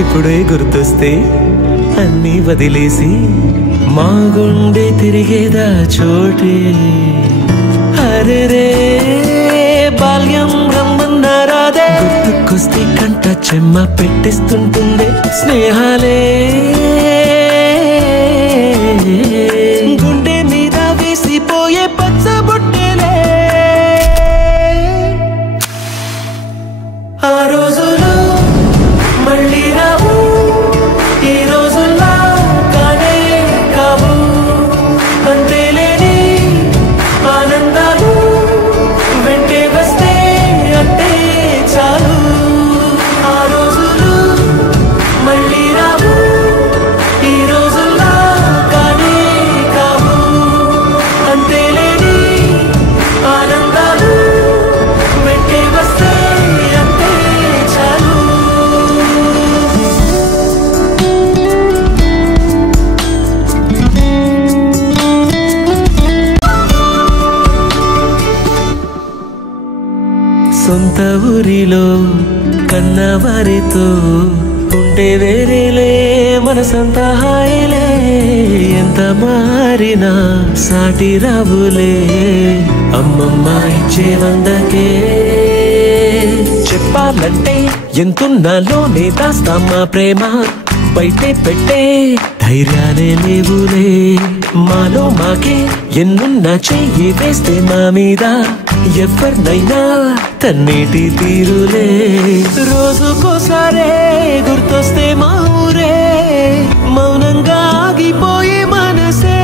ఇప్పుడే గుర్తొస్తే అన్నీ వదిలేసి మా గుండె తిరిగేదా చోటే. అరే రే బాల్యం రమ్మన్నారాదే, గుర్తుకొస్తే కంట చెమ్మ పెట్టిస్తుంటుందే స్నేహాలే. గుండె మీద వేసిపోయే పచ్చబొట్టెలే. ఆ రోజులు మళ్ళీ రావు, ఈ రోజుల్లా కానే కావు. అంతేలేని ఆనందాలు వెంటే వస్తే అంటే చాలు. ఆ రోజులు మళ్ళీ రావు, ఈ రోజుల్లా కానే కావు. అంతేలేని ఆనందాలు వెంటే వస్తే అంటే చాలు. సొంత ఊరిలో కన్నవారితో ఉంటే వేరేలే మనసంతా హాయిలే. ఎంత మారినా సాటి రావులే అమ్మమ్మ ఇచ్చే వందకే. చెప్పాలంటే ఎంతున్నాలోనే దాస్తామా ప్రేమ, బయటే పెట్టే ధైర్యాలే లేవులే. మాలో మాకే ఎన్నున్నా చెయ్యి వేస్తే మా మీద ఎవరినైనా తన్నేటి తీరులే. రోజుకోసారే గుర్తొస్తే మా ఊరే, మౌనంగా ఆగిపోయే మనసే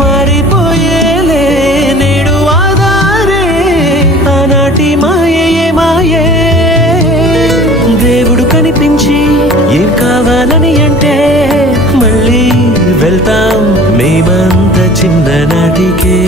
మారిపోయేలే నేడు ఆధారే. ఆనాటి మాయే మాయే, దేవుడు కనిపించి ఏం కావాలని అంటే మళ్ళీ వెళ్తాం మేమంత చిన్ననాటికే.